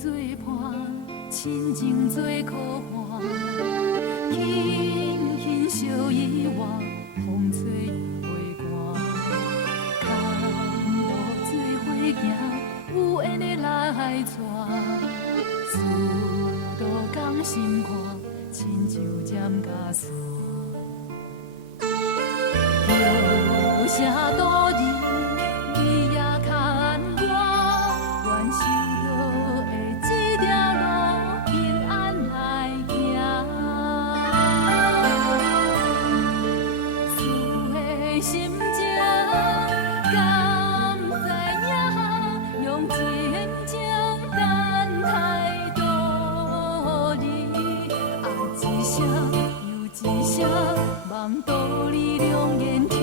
做伴，亲情做靠岸，轻轻相依偎，风吹袂寒。牵路做伙行，有缘的来娶，殊途同心看，亲像针甲线。叫声多日，你也较安我，愿守路的这条路平安来行。思的心情敢知影？用真情等待道理，一声又一声，望道理良言听。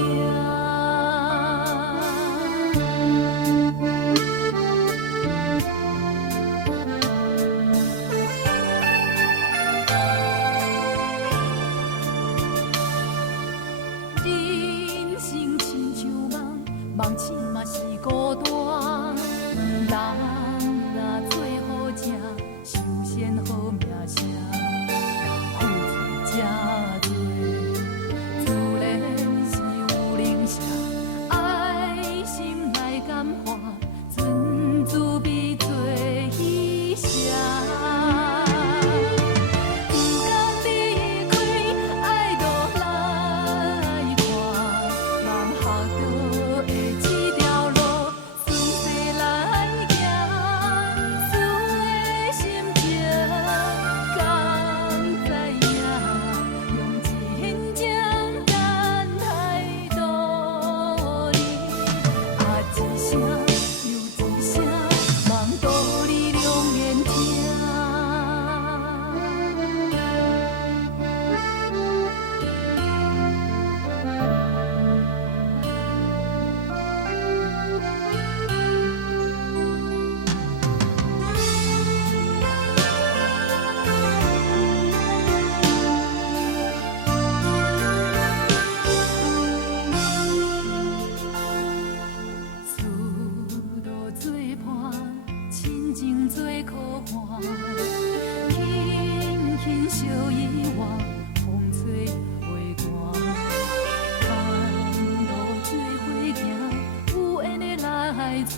人生亲像梦，梦醒嘛是孤单。人若做好正，修仙好名声。付出这多，自然是有灵性。爱心来感化，存自悲做牺牲。不敢离开，爱路来看，望学到的这条路，顺势来行。思的心情敢知影？用真情等待道理，一声又一声，望道理良言听。思路做伴，亲情做靠岸，轻轻相依偎，风吹袂寒。牵路做伙行，有缘的来娶。